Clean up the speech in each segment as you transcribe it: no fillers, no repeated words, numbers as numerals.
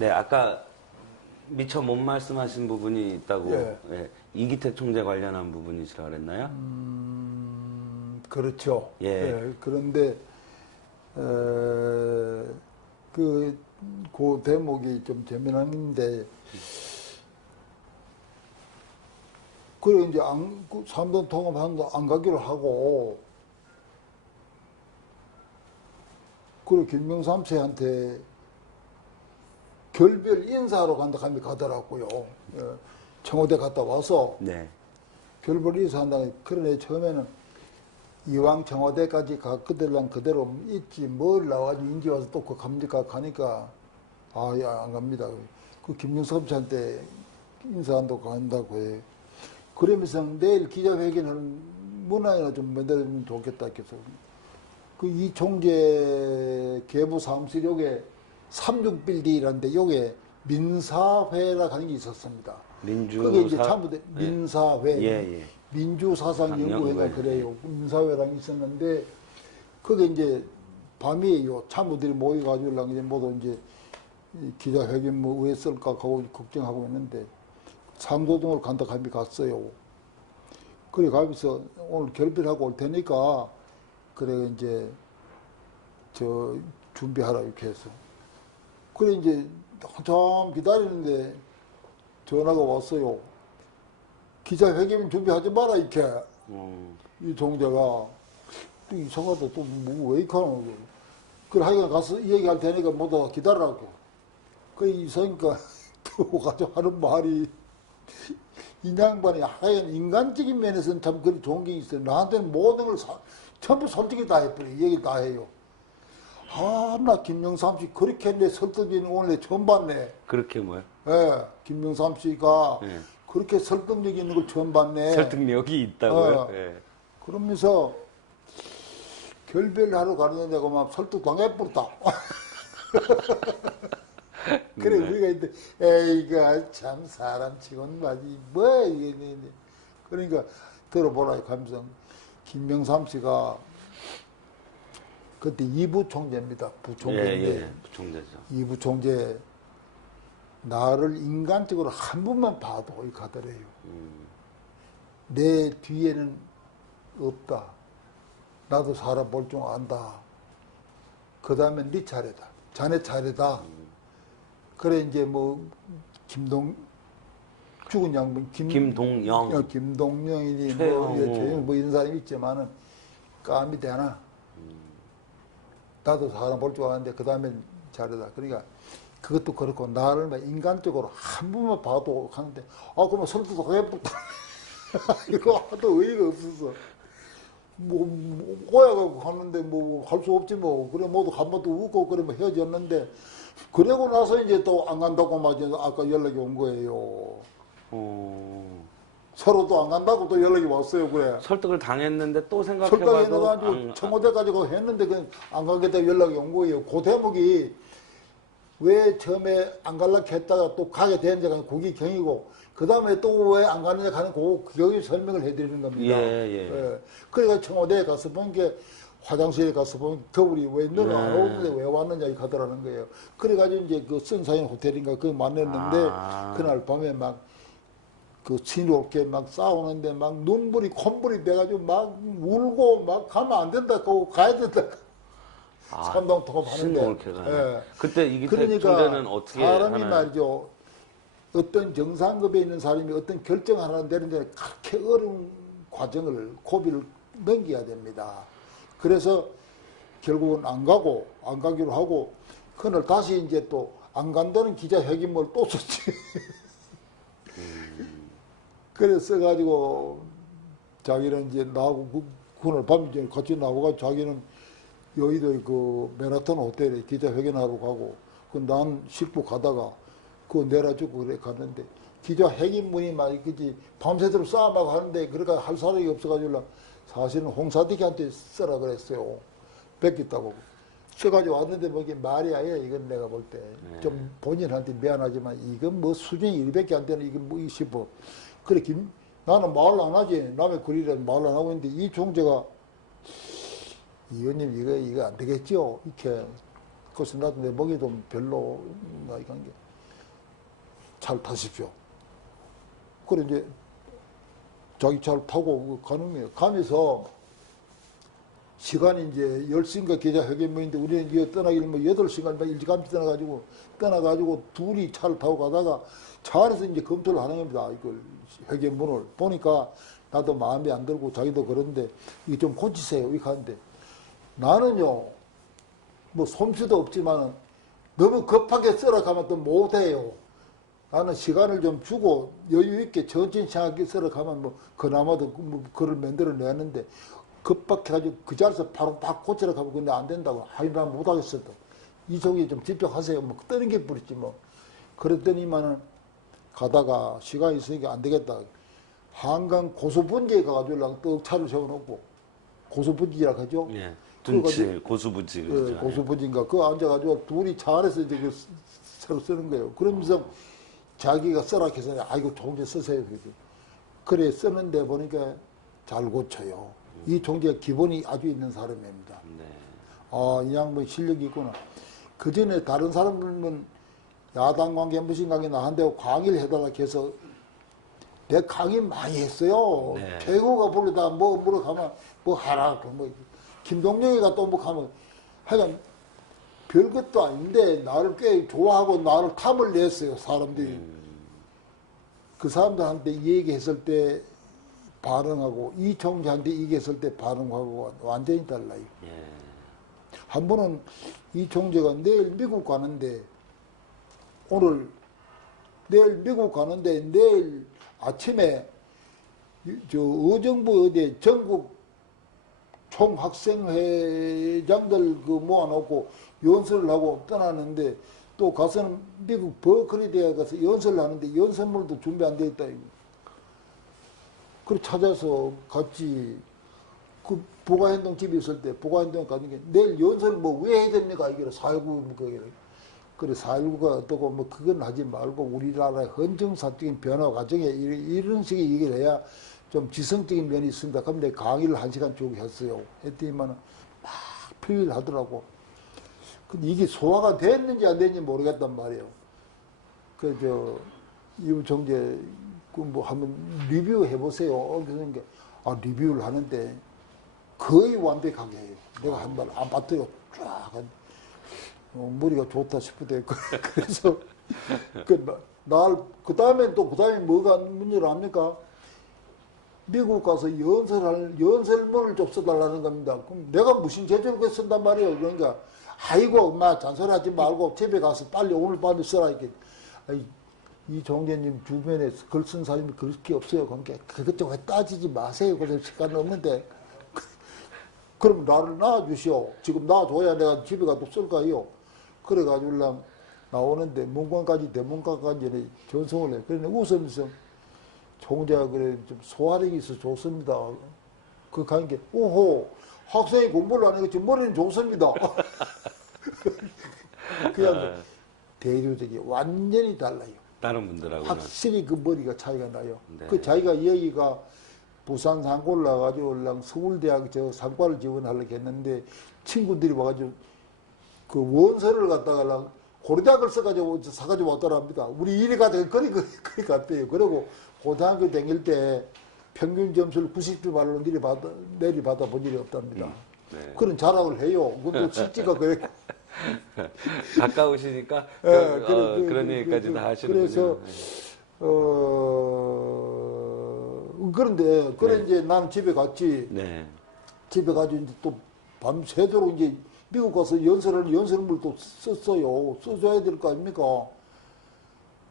네, 아까 미처 못 말씀하신 부분이 있다고. 예. 예, 이기택 총재 관련한 부분이시라 그랬나요? 그렇죠. 예. 예, 그런데 그 대목이 좀 재미난데, 그래 이제 삼돈 통합한다 안 가기로 하고, 그리고 김명삼 씨한테 결별 인사하러 간다 하면 가더라고요. 예, 청와대 갔다 와서 네. 결별 인사한다. 그러네 처음에는 이왕 청와대까지 가 그들랑 그대로 있지 뭘 나와가지고 인제 와서 또 그 갑니까 가니까 안 갑니다. 그 김명삼 씨한테 인사한다고 간다고 해. 그러면서 내일 기자회견을 문화에나 좀 만들면 좋겠다 해서 그 이 총재 계부 사무실 요게 36빌딩이라는데 요게 민사회라 하는 게 있었습니다. 그게 이제 참부대 민사회, 예. 민주사상연구회가 그래요. 민사회랑 있었는데 그게 이제 밤이에요. 참부들이 모여가지고 이제 모두 이제 기자회견 뭐 왜 쓸까 하고 걱정하고 있는데 상도동을 간다 하면 갔어요. 그래 가면서 오늘 결별하고 올 테니까 그래 이제 저 준비하라 이렇게 해서 그래 이제 한참 기다리는데 전화가 왔어요. 기자회견 준비하지 마라 이렇게. 이 총재가 또 이상하다 또 뭐 왜 이렇게 하노. 그래 하여간 가서 얘기할 테니까 모두 기다리라고. 그 있으니까 또 가지고 하는 말이 이 양반이 하여간 인간적인 면에서는 참 그런 좋은 게 있어요. 나한테는 모든 걸 전부 솔직히 다 해버려. 얘기 다 해요. 나 김명삼 씨 그렇게 내 설득이 오늘 처음 봤네. 그렇게 뭐요? 예, 김명삼 씨가 예. 그렇게 설득력이 있는 걸 처음 봤네. 설득력이 있다고요? 예. 그러면서 결별하러 가는데 내가 막 설득 당해버렸다. 그래, 우리가 이제, 에이가 참 사람 치고는 맞지, 뭐, 이게. 그러니까 들어보라, 하면서 김명삼 씨가 그때 이부 총재입니다. 부총재인데. 예. 부총재죠. 이부 총재, 나를 인간적으로 한 번만 봐도 이렇게 하더래요. 내 뒤에는 없다. 나도 사람 볼 줄 안다. 그 다음에 네 차례다. 자네 차례다. 그래, 이제 뭐, 죽은 양반, 김동영. 김동영이니, 뭐 이런 사람이 있지만은, 까미 되나? 나도 사람 볼 줄 아는데, 그 다음에 차례다. 그러니까, 그것도 그렇고, 나를 막 인간적으로 한 번만 봐도 하는데, 그러면 설득도 해볼까? 이거 하도 의의가 없어서. 꼬여가고 하는데, 할 수 없지, 뭐. 그래, 모두 한 번도 웃고, 그러면 헤어졌는데, 그러고 나서 이제 또 안 간다고 막 아까 연락이 온 거예요. 서로 또 안 간다고 또 연락이 왔어요, 그래. 설득을 당했는데 또 생각해봐도 설득해가지고 청와대까지 했는데 안 가겠다고 연락이 온 거예요. 그 대목이 왜 처음에 안 갈라 했다가 또 가게 되는지가 그게 경이고, 그 다음에 또 왜 안 가느냐 하는 거기 설명을 해드리는 겁니다. 예. 그래서 청와대에 가서 본 게 화장실에 가서 보면 겨울이 왜 너는 안 오는데 왜 왔느냐 이렇게 하더라는 거예요. 그래가지고 이제 그 선사인 호텔인가 그거 만났는데 그날 밤에 막 그 신이롭게 막 싸우는데 막 눈물이 콧물이 돼가지고 막 울고 막 가면 안 된다 하고 가야 된다. 삼동 통합하는데. 예. 그때 이기택 그러니까 총재는 어떻게 사람이 하나요? 말이죠. 어떤 정상급에 있는 사람이 어떤 결정 하나 내리는데 그렇게 어려운 과정을 고비를 넘겨야 됩니다. 그래서 결국은 안 가기로 하고, 그날 다시 이제 또 안 간다는 기자회견을 또 썼지. 그래서 써가지고 자기는 이제 나하고 그날 밤에 이제 같이 나오고 자기는 여의도 그 맨하탄 호텔에 기자회견하러 가고, 난 싣고 가다가 그거 내려주고 그래 갔는데, 기자회견문이 막 그지 밤새도록 싸움하고 하는데 그러니까 할 사람이 없어가지고 사실은 홍사디기한테 써라 그랬어요. 뺏겼다고. 써가지고 왔는데 뭐 이게 말이 아니야. 이건 내가 볼 때. 좀 본인한테 미안하지만 이건 뭐 수준이 이렇게 안 되는 이건 뭐 싶어. 그래, 나는 말 안 하지. 남의 글이라도 말 안 하고 있는데 이 총재가 의원님 이거 안 되겠죠. 이렇게. 그래서 나도 내 목이 좀 별로 이런 게. 차를 타십시오. 그래 이제 자기 차를 타고 가는 거예요. 가면서 시간이 이제 10시인가 기자회견문인데 우리는 이거 떠나기를 뭐 8시간 일찌감치 떠나가지고 둘이 차를 타고 가다가 차 안에서 이제 검토를 하는 겁니다. 이걸 회견문을 보니까 나도 마음에 안 들고 자기도 그런데 이게 좀 고치세요. 이렇게 하는데 나는요 뭐 솜씨도 없지만 너무 급하게 써라 가면 또 못해요. 나는 시간을 좀 주고 여유 있게 천천히 생각해 써라 가면 뭐 그나마도 뭐 글을 만들어내는데 급박해가지고 그 자리에서 바로 딱 고치라 하면 근데 안 된다고. 아니, 난 못하겠어. 또. 이쪽에 좀 집중하세요. 뭐, 뜨는 게 뿌리지 뭐. 그랬더니만은 가다가 시간이 있으니까 안 되겠다. 한강 고수분지에 가가지고 떡 차를 세워놓고 고수분지라고 하죠. 예. 둔칠, 고수분지. 예, 고수분지인가. 그거 앉아가지고 둘이 차 안에서 이제 그 새로 쓰는 거예요. 그러면서 자기가 써라 해서 아이고 종제 쓰세요. 그래 쓰는데 보니까 잘 고쳐요. 이 종지가 기본이 아주 있는 사람입니다. 네. 아, 이 양반 실력이 있구나. 그 전에 다른 사람들은 야당 관계 무슨 관계 나한테 강의를 해달라 해서 내 강의 많이 했어요. 네. 최고가 불러다 뭐 물어가면 뭐 하라. 뭐 김동영이가 또 뭐 가면 하여간 별것도 아닌데 나를 꽤 좋아하고 나를 탐을 냈어요. 사람들이. 그 사람들한테 이 얘기했을 때 반응하고 이 총재한테 얘기했을 때 반응하고 완전히 달라요. 예. 한 번은 이 총재가 내일 미국 가는데 내일 미국 가는데 내일 아침에 저 의정부 어디 전국 총학생회장들 그 모아놓고 연설을 하고 떠나는데 또 가서는 미국 버클리 대학 가서 연설을 하는데 연설물도 준비 안 돼 있다. 그래 찾아서 같이 그 보가현동 집에 있을 때 보가현동 가는 게 내일 연설 뭐 왜 해야 됩니까? 이게 4.19 뭐 그래 4.19가 어떻고 뭐 그건 하지 말고 우리나라의 헌정사적인 변화 과정에 이런 식의 얘기를 해야 좀 지성적인 면이 있습니다. 그럼 내가 강의를 1시간 쭉 했어요. 했더니만 막 표현을 하더라고. 근데 이게 소화가 됐는지 안 됐는지 모르겠단 말이에요. 이부 총재 그 뭐 한번 리뷰해 보세요. 그러니까 리뷰를 하는데 거의 완벽하게 해요. 내가 한 번 안 봤더니 쫙 머리가 좋다 싶은데 그래서 그 다음에 뭐가 문제를 합니까? 미국 가서 연설문을 좀 써달라는 겁니다. 그럼 내가 무슨 제주를 쓴단 말이에요. 그러니까 아이고 엄마 잔소리하지 말고 집에 가서 오늘 빨리 써라 이렇게. 이 총재님 주변에 글 쓴 사람이 그렇게 없어요. 그러니까 그것저것 따지지 마세요. 그래서 시간 없는데 그럼 나를 낳아주시오. 지금 낳아줘야 내가 집에 가서 쓸 거예요. 그래가지고 나오는데 대문과까지 전송을 해. 그런데 웃으면서 총재가 그래 좀 소화력이 있어 좋습니다. 그 가는 게 오호 학생이 공부를 안 하니까 지금 머리는 좋습니다. 그냥 대조적이 완전히 달라요. 다른 분들하고는 확실히 그 머리가 차이가 나요. 네. 그 자기가 여기가 부산 상고를 나가지고 서울대학 상과를 지원하려고 했는데 친구들이 와가지고 그 원서를 갖다가 고려대학을 써가지고 사가지고 왔더랍니다. 우리 이리 가다가 거리 갔대요. 그리고 고등학교 다닐 때 평균 점수를 90점 말로 내리받아 본 일이 없답니다. 네. 그런 자랑을 해요. 그것도 실제가 그랬고. 가까우시니까 그런 얘기까지 다 하시는군요. 그래서 그런데 네. 이제 난 집에 갔지. 네. 집에 가지고 이제 또 밤새도록 이제 미국 가서 연설문을 또 썼어요. 써줘야 될 거 아닙니까?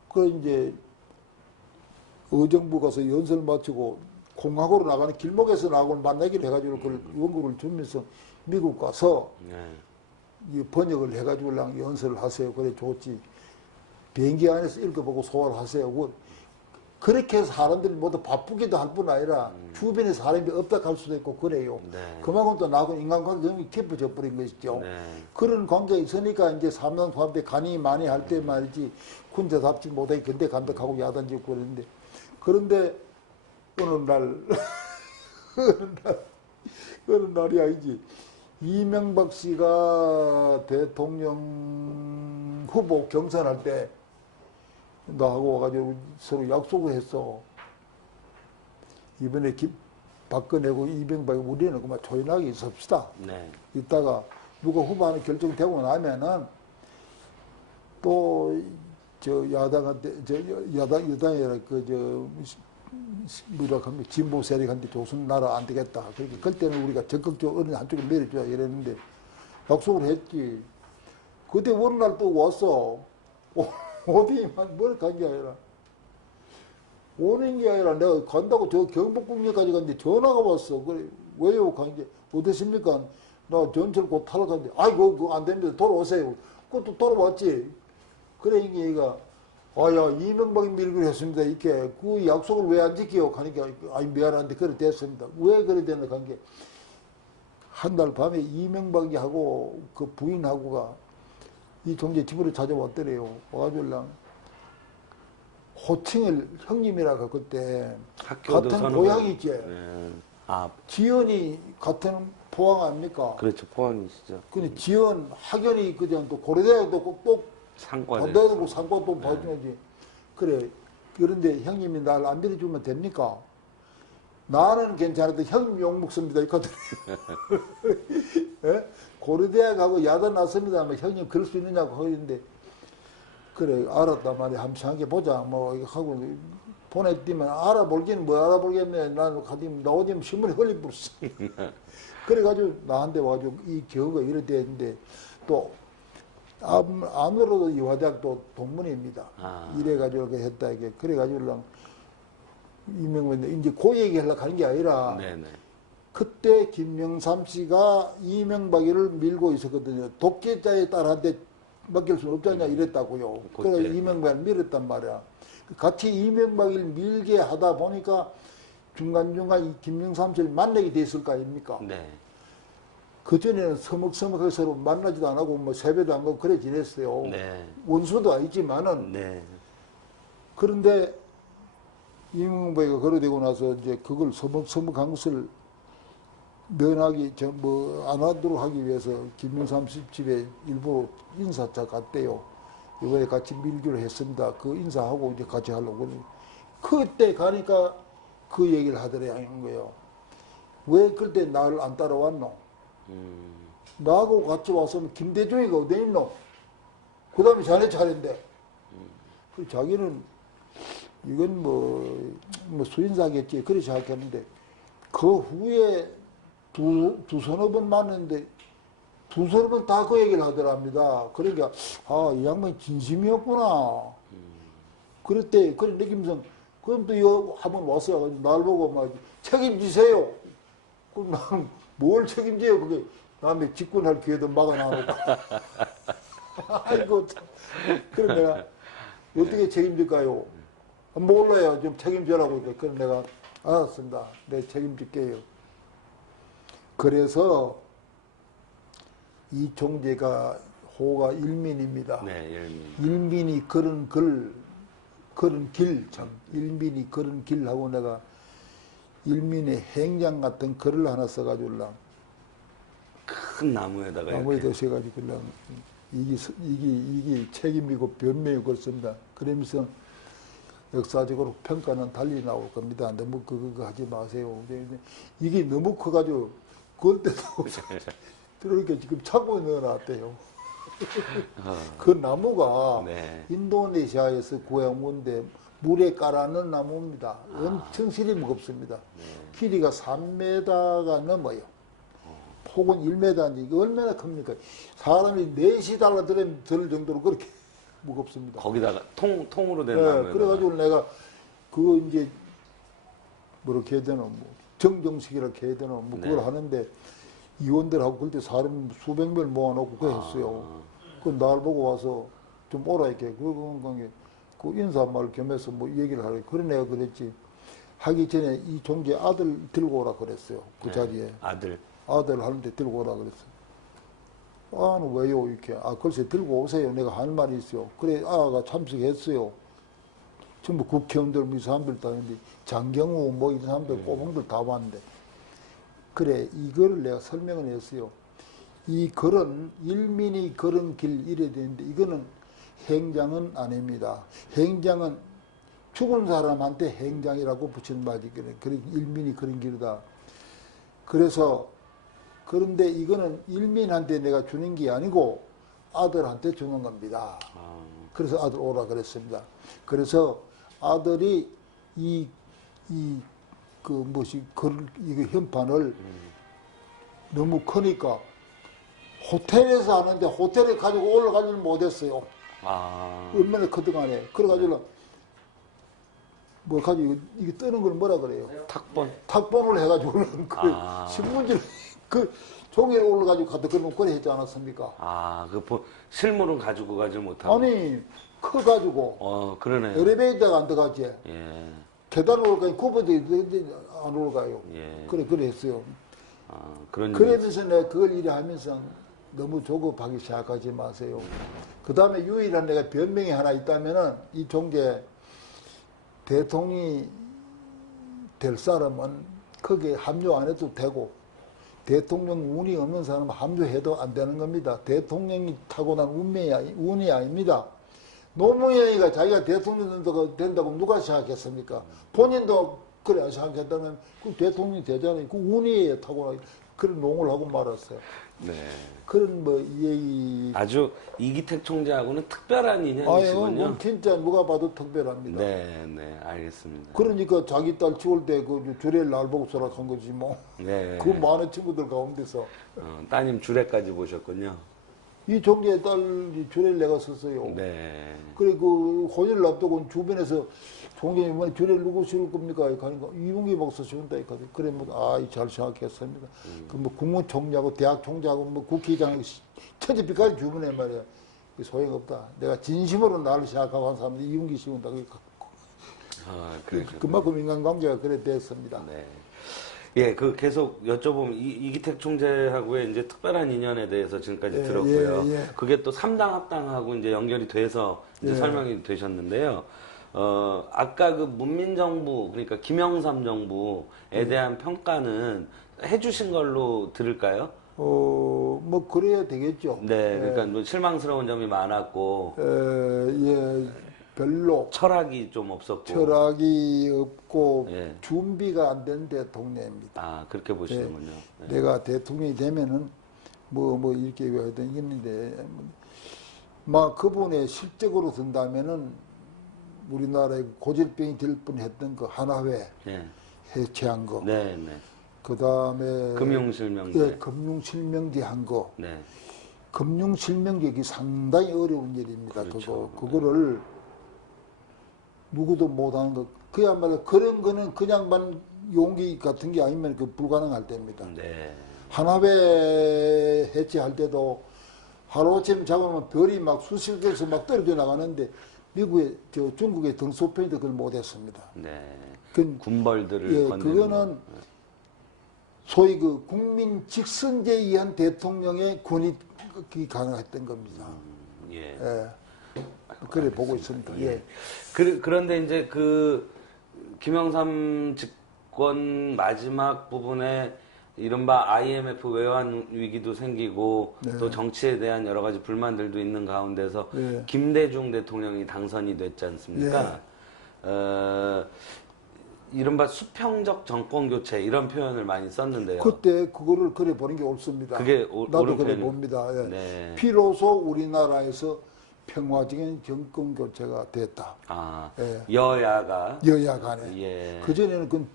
그래 이제 의정부 가서 연설 마치고 공학으로 나가는 길목에서 나하고 만나기로 해가지고 그걸 원고를 주면서 미국 가서 네. 이 번역을 해가지고 연설을 하세요. 그래 좋지. 비행기 안에서 읽어보고 소화를 하세요. 그렇게 해서 사람들이 모두 바쁘기도 할 뿐 아니라 주변에 사람이 없다 할 수도 있고 그래요. 네. 그만큼 또 나하고 인간관계 너무 깊어져 버린 것이죠. 네. 그런 관계가 있으니까 이제 삼남 사람들이 간이 많이 할 때 말이지 군대답지 못하게 근데 감독하고 야단지고 그랬는데 그런데 어느 날이 아니지. 이명박 씨가 대통령 후보 경선할 때 나하고 와가지고 서로 약속을 했어. 이번에 바꿔내고 이명박이 우리는 그만 조용하게 있읍시다. 네. 이따가 누가 후보하는 결정되고 나면은 또 저 야당한테 여당이라 뭐라 하면 진보 세력한테 조선 나라 안 되겠다. 그렇게 그때는 우리가 적극적으로 어느 한쪽에 밀어줘야 이랬는데 약속을 했지. 그때 어느 날 또 왔어. 어디만 뭘 간 게 아니라 오는 게 아니라 내가 간다고 저 경복궁역까지 갔는데 전화가 왔어. 그래 왜요? 간 게 어떻습니까? 나 전철 곧 타러 갔는데 아이고 그거 안 됩니다. 돌아오세요. 그것도 돌아왔지. 그래 이게 얘가 아야 이명박이 밀기로 했습니다. 이렇게 그 약속을 왜 안 지켜요? 하니까 아이 미안한데 그래 됐습니다. 왜 그래 됐나 간 게 한 날 밤에 이명박이하고 그 부인하고가 이 종재 집으로 찾아왔더래요. 와가지고 호칭을 형님이라고 그때 같은 고향이지. 네. 아, 지연이 같은 포항 아닙니까? 그렇죠. 포항이시죠. 근데 지연 학연이 그냥 또 고려대학도 꼭 상과대. 반대하고 상과 또 봐줘야지. 그래. 그런데 형님이 날 안 밀어주면 됩니까? 나는 괜찮은데 형님 욕먹습니다. 이거들. 예? 고려대학하고 야단 났습니다. 뭐 형님 그럴 수 있느냐고 하는데 그래 알았단 말이야. 한번 생각해 보자. 뭐 이거 하고 보냈더면 알아볼기는 뭐 알아보겠네. 나는 가dim 나오면 신문에 흘려버렸어. 그래가지고 나한테 와가지고 이 경우가 이래 됐는데 또 안으로도 이화대학도 동문입니다. 이래가지고 이렇게 했다 이게 그래가지고 이명박이 이제 그 얘기 하려고 하는 게 아니라 네네. 그때 김영삼 씨가 이명박이를 밀고 있었거든요. 독재자의 딸한테 맡길 수는 없잖냐 이랬다고요. 그래서 이명박을 밀었단 말이야. 같이 이명박을 밀게 하다 보니까 중간중간 이 김영삼 씨를 만나게 됐을 거 아닙니까? 네. 그전에는 서먹서먹하게 서로 만나지도 안 하고 뭐 세배도 안 가고 그래 지냈어요. 네. 원수도 아니지만은 네. 그런데 이명박이가 거래되고 나서 이제 그걸 서먹서먹한 것을 면하기 안 하도록 하기 위해서 김영삼 씨 집에 일부러 인사차 갔대요. 이번에 같이 밀기로 했습니다. 그 인사하고 이제 같이 하려고. 그때 가니까 그 얘기를 하더래 하는 거예요. 왜 그때 나를 안 따라왔노? 나하고 같이 왔으면 김대중이가 어디 있노? 그 다음에 자네 차례인데. 그 자기는 이건 뭐 수인사겠지. 그렇게 생각했는데 그 후에 두 서너 번 만났는데 두 서너 번 다 그 얘기를 하더랍니다. 그러니까 이 양반이 진심이었구나. 그랬대. 그래 느끼면서 그럼 또 이거 한번 왔어요. 날 보고 막 책임지세요. 그럼 난 뭘 책임져요? 그게 남의 직권할 기회도 막아놔놓고. 아이고 참. 그럼 내가 어떻게 책임질까요? 몰라요. 좀 책임져라고. 그럼 내가 알았습니다. 내가 책임질게요. 그래서 이 종재가 호가 일민입니다. 네, 일민이 그런 길, 일민이 그런 길하고 내가 일민의 행장 같은 글을 하나 써가지고 큰 나무에다가 나무에다 써가지고 이게 책임이고 변명이고 그렇습니다. 그러면서 역사적으로 평가는 달리 나올 겁니다. 너무 그거 하지 마세요. 이게 너무 커가지고 그럴 때도 그러니까 지금 창고에 넣어놨대요. 그 나무가 네. 인도네시아에서 구해온건데 물에 깔아놓은 나무입니다. 엄청 실이 무겁습니다. 네. 길이가 3m가 넘어요. 폭은 1m인지 이게 얼마나 큽니까? 사람이 4시 달라들 정도로 그렇게 무겁습니다. 거기다가 통으로 된 네, 나무에다가. 그래가지고 내가 그거 이제 뭐라고 해야 되나 뭐 정정식이라고 해야 되나 뭐 그걸 네. 하는데 이원들하고 그때 사람 수백 명을 모아놓고 그거 했어요. 그 날 보고 와서 좀 오라 이렇게 그 인사말 겸해서 뭐 얘기를 하래. 그래 내가 그랬지. 하기 전에 이 종재 아들 들고 오라 그랬어요. 그 네. 자리에. 아들 하는데 들고 오라 그랬어. 아는 왜요? 이렇게. 글쎄 들고 오세요. 내가 할 말이 있어요. 그래 아가 참석했어요. 전부 국회의원들 뭐 이 사람들 다 있는데 장경우 뭐 이런 사람들 꼬봉들 다 왔는데 그래 이거를 내가 설명을 했어요. 이 글은 일민이 걸은 길 이래 되는데 이거는 행장은 아닙니다. 행장은 죽은 사람한테 행장이라고 붙이는 말이 그래. 일민이 그런 길이다. 그래서 그런데 이거는 일민한테 내가 주는 게 아니고 아들한테 주는 겁니다. 그래서 아들 오라 그랬습니다. 그래서 아들이 이거 현판을 너무 크니까 호텔에서 하는데 호텔에 가지고 올라가지를 못했어요. 얼마나 크든간에. 그래가지고 뭐 가지고 이게 뜨는 걸 뭐라 그래요? 탁본을 해가지고 신문지를 그 종이에 올라가지고 갖다 그러면 그래 했지 않았습니까? 실물은 가지고 가지 못하고. 아니 커가지고. 그러네. 엘리베이터가 안 들어가지. 예. 계단 올라가니 굽어져 있는데 안 올라가요. 예. 그래 했어요. 그러면서 내가 그걸 일을 하면서 너무 조급하기 시작하지 마세요. 그 다음에 유일한 내가 변명이 하나 있다면은 이 종계 대통령이 될 사람은 거기에 합류 안 해도 되고 대통령 운이 없는 사람은 합류해도 안 되는 겁니다. 대통령이 타고난 운이 아닙니다. 노무현이가 자기가 대통령 된다고 누가 생각했습니까? 본인도 그래 생각했다면 그 대통령이 되잖아요. 그 운이에요, 타고난. 그런 농을 하고 말았어요. 네. 그런 아주 이기택 총재하고는 특별한 인연이시군요. 아유, 진짜 누가 봐도 특별합니다. 네, 알겠습니다. 그러니까 자기 딸 죽을 때 그 주례를 날 보고 소락한 거지 뭐. 네. 그 많은 친구들 가운데서. 따님 주례까지 보셨군요. 이 종계의 딸 주례를 내가 썼어요. 네. 그래 그 혼인을 앞두고 주변에서 종계님 이번에 주례를 누구 씌울 겁니까? 가니까 이봉기 목사 씌운다 했거든. 그래 잘 생각했습니다. 그 국무총리하고 대학 총재하고 국회의장 천지빛깔 주변에 말이야. 소용없다. 내가 진심으로 나를 생각하고 한 사람인데 이봉기 씌운다. 그만큼 인간관계가 그래 됐습니다. 네. 예, 계속 여쭤보면 이기택 총재하고의 이제 특별한 인연에 대해서 지금까지 들었고요. 그게 또 3당 합당하고 이제 연결이 돼서 이제 설명이 되셨는데요. 아까 그 문민정부, 그러니까 김영삼 정부에 대한 평가는 해주신 걸로 들을까요? 그래야 되겠죠. 네, 그러니까 뭐 실망스러운 점이 많았고. 별로 철학이 좀 없었고. 철학이 없고 준비가 안 된 대통령입니다. 그렇게 보시는군요. 네. 내가 대통령이 되면은 이렇게 해야 되겠는데 그분의 실적으로 든다면은 우리나라에 고질병이 될 뻔했던 그 하나회 해체한 거. 그 다음에 금융실명제. 금융실명제 한 거. 네. 금융실명제가 상당히 어려운 일입니다. 그렇죠. 그거를 누구도 못하는 거. 그야말로 그런 거는 그냥만 용기 같은 게 아니면 불가능할 때입니다. 네. 하나회 해체할 때도 하루아침 잡으면 별이 수십 개에서 떨어져 나가는데 중국의 등소편도 그걸 못했습니다. 네. 군벌들을 건네는 그거는 소위 국민 직선제에 의한 대통령의 권위 가능했던 겁니다. 그래 보고 있습니다. 그런데 이제 김영삼 집권 마지막 부분에 이른바 IMF 외환 위기도 생기고 또 정치에 대한 여러 가지 불만들도 있는 가운데서 김대중 대통령이 당선이 됐지 않습니까? 이른바 수평적 정권 교체 이런 표현을 많이 썼는데요. 그때 그거를 그래 보는 게 옳습니다. 그게 나도 그래 봅니다. 비로소 우리나라에서 평화적인 정권 교체가 됐다. 여야 간에. 그전에는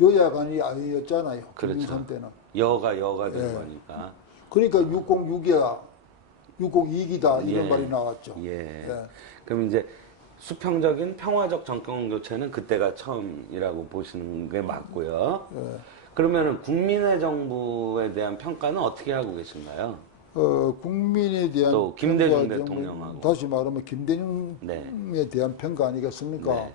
여야 간이 아니었잖아요. 그렇죠. 때는. 여가 된 거니까. 그러니까 602가 602기다 이런 말이 나왔죠. 그럼 이제 수평적인 평화적 정권 교체는 그때가 처음이라고 보시는 게 맞고요. 그러면은 국민의 정부에 대한 평가는 어떻게 하고 계신가요? 국민에 대한 또 김대중 대통령하고 다시 말하면 김대중에 대한 평가 아니겠습니까?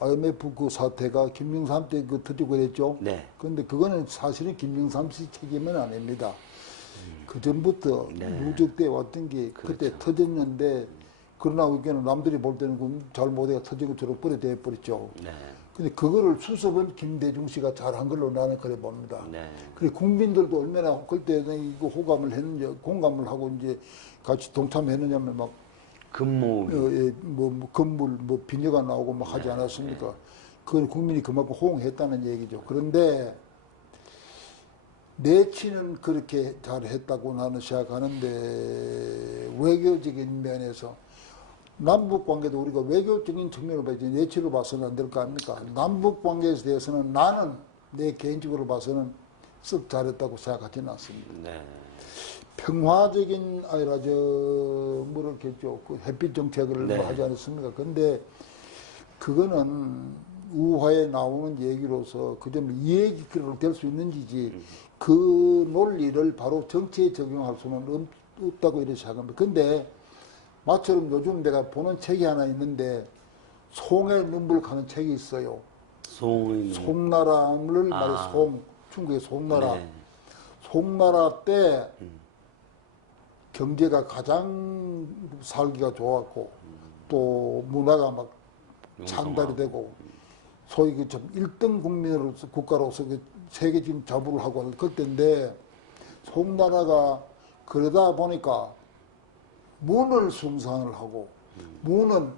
IMF 그 사태가 김영삼 때 터지고 그랬죠. 그런데 그거는 사실은 김영삼 씨 책임은 아닙니다. 그 전부터 누적돼 왔던 게 그때 터졌는데 그러나 우리는 남들이 볼 때는 잘 못해가 터진 것처럼 버려져 버렸죠. 근데 그거를 수습은 김대중 씨가 잘한 걸로 나는 그래 봅니다. 네. 그리고 국민들도 얼마나 그때 이거 호감을 했는지, 공감을 하고 이제 같이 동참했느냐면 막 근무비. 건물, 비녀가 나오고 막 하지 않았습니까? 그건 국민이 그만큼 호응했다는 얘기죠. 그런데 내치는 그렇게 잘했다고 나는 생각하는데 외교적인 면에서 남북 관계도 우리가 외교적인 측면으로 봐야지 내치로 봐서는 안 될 거 아닙니까? 남북 관계에 대해서는 나는 내 개인적으로 봐서는 썩 잘했다고 생각하지는 않습니다. 네. 평화적인 아니라 뭐랄겠죠, 그 햇빛 정책을 네. 하지 않았습니까? 근데 그거는 우화에 나오는 얘기로서 그 점 이해기로 될 수 있는지지 그 논리를 바로 정치에 적용할 수는 없다고 이렇게 생각합니다. 근데 마처럼 요즘 내가 보는 책이 하나 있는데 송의 눈물 가는 책이 있어요. 송나라를 말해 중국의 송나라. 네. 송나라 때 경제가 가장 살기가 좋았고 또 문화가 막 창달이 되고 소위 그 좀 1등 국민으로서 국가로서 그 세계 지금 자부를 하고 그때인데 송나라가 그러다 보니까 문을 숭상을 하고 문은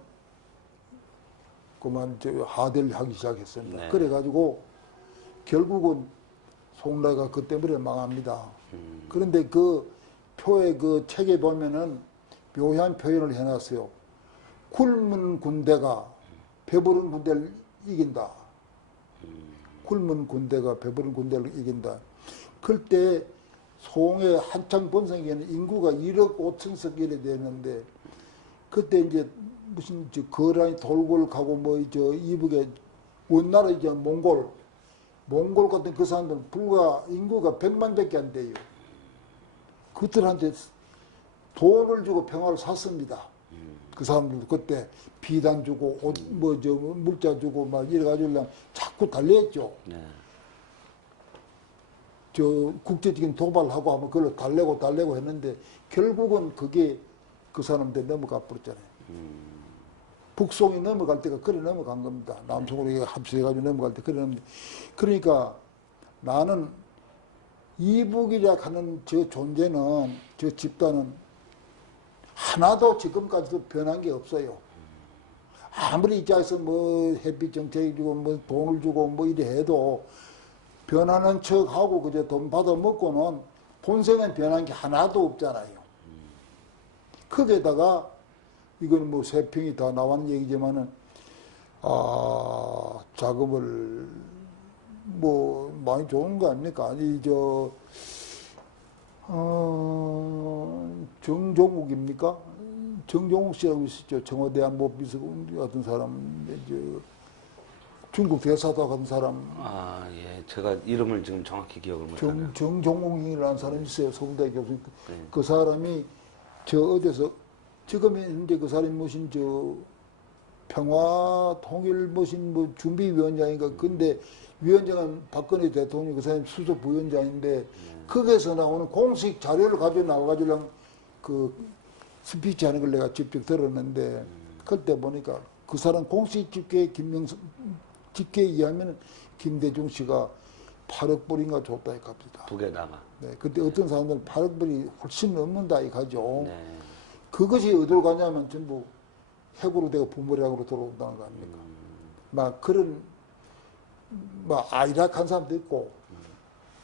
그만 하대를 하기 시작했습니다. 네. 그래가지고 결국은 송나라가 그 때문에 망합니다. 그런데 그 표의 그 책에 보면은 묘한 표현을 해놨어요. 굶은 군대가 배부른 군대를 이긴다. 굶은 군대가 배부른 군대를 이긴다. 그때 송의 한창 번성기에는 인구가 1억 5천석 이래 되는데 그때 이제 무슨 거란이 돌골 가고 이북에 원나라 이제 몽골 같은 그 사람들은 불과 인구가 100만밖에 안 돼요. 그들한테 돈을 주고 평화를 샀습니다. 그 사람들도 그때 비단 주고 옷 물자 주고 막 이래가지고 자꾸 달랬죠. 네. 국제적인 도발하고 하면 그걸로 달래고 했는데 결국은 그게 그 사람들 넘어가 버렸잖아요. 북송이 넘어갈 때가 그래 넘어간 겁니다. 남송으로 합세해가지고 넘어갈 때 그래 넘어간. 그러니까 나는 이북이라 하는 저 존재는, 저 집단은 하나도 지금까지도 변한 게 없어요. 아무리 이자에서 햇빛 정책이 주고 돈을 주고 이래 해도 변하는 척하고 그저 돈 받아 먹고는 본성은 변한 게 하나도 없잖아요. 거기에다가 이건 세평이 다 나왔는 얘기지만은 작업을 많이 좋은 거 아닙니까? 아니 정종욱입니까? 정종욱 씨라고 있었죠. 청와대 안보비서관 같은 사람, 중국 대사도 같은 사람. 예. 제가 이름을 지금 정확히 기억을 못하네요. 정종욱이라는 사람이 있어요. 서울대 교수. 네. 그 사람이 어디서 지금 현재 그 사람이 무슨 평화 통일 무슨 준비위원장인가. 근데 위원장은 박근혜 대통령 그 사람이 수석 부위원장인데 거기에서 나오는 공식 자료를 가지고 나와가지고 그 스피치 하는 걸 내가 직접 들었는데 그때 보니까 그 사람 공식 집계에 의하면 김대중 씨가 8억 불인가 줬다 이겁니다. 북에다가. 네, 그때 어떤 사람들은 8억 불이 훨씬 넘는다 이거죠. 네. 그것이 어디로 가냐면 전부 핵으로 되고 부모량으로 들어온다는 거 아닙니까? 막 그런 아이락한 사람도 있고